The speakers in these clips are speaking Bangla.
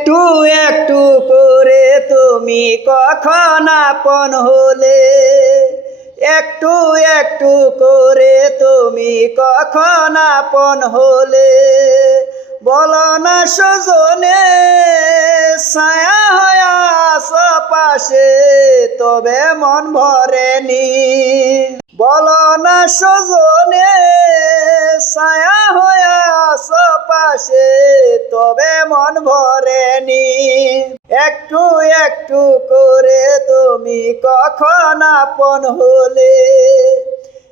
একটু একটু করে তুমি কখন আপন হলে? একটু একটু করে তুমি কখন আপন হলে? বলো না সজনে, ছায়া হয়ে আশেপাশে তবে মন ভরেনি। বলো না সজনে, ছায়া হয়ে আশেপাশে তবে মন ভরেনি। একটু একটু করে তুমি কখন আপন হলে?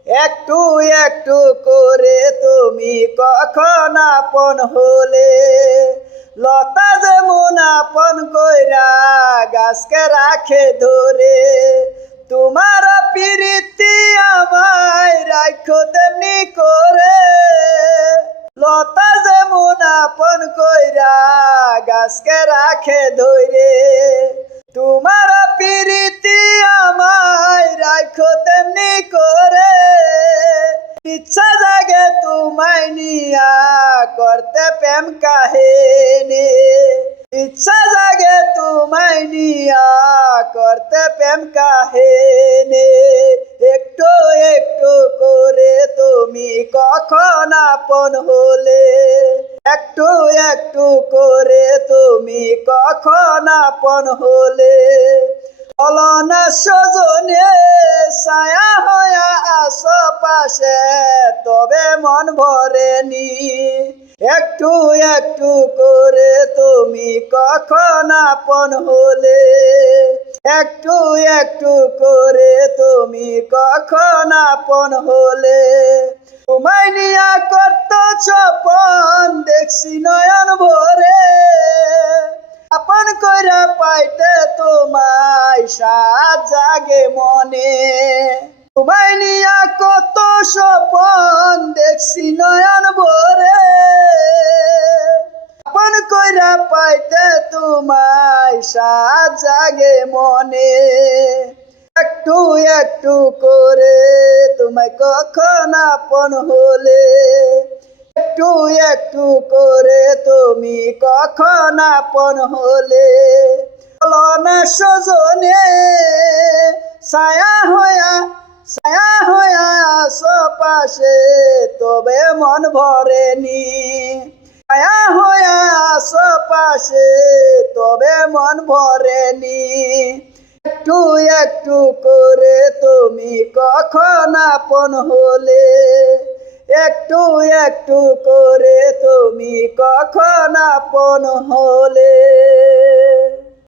একটু একটু করে তুমি কখন আপন হলে? লতা যেমন আপন কইরা গাছকে রাখে ধরে, তোমার আপন কইরা গাছকে রাখে ধরে তোমার প্রীতি আমায় রাখো তেমনি করে। ইচ্ছা জাগে তোমায় নিয়া করতে প্রেম কাহিনী। ইচ্ছা জাগে তোমায় নিয়া করতে প্রেম কাহিনী। একটু একটু করে তুমি কখন আপন হলে একটু একটু করে তুমি কখন আপন হলে? অলনা সজনে ছায়া হয়া আশেপাশে তবে মন ভরেনি। একটু একটু করে তুমি কখন আপন হলে? একটু একটু করে তুমি কখন আপন হলে? পাইতে তোমায় সাত জাগে মনে। তোমায় নিয়া কত স্বপন দেখছি নয়ন ভরে। আপন কইরা পাইতে তোমায় সাত জাগে মনে। একটু একটু করে তোমায় কখন আপন হলে। একটু একটু করে তুমি কখন আপন হলে। না সজনে, ছায়া হয়া ছায়া হয়া আশেপাশে তবে মন ভরেনি। ছায়া হয়া আশেপাশে তবে মন ভরেনি। একটু একটু করে তুমি কখন আপন হলে? একটু একটু করে তুমি কখন আপন হলে?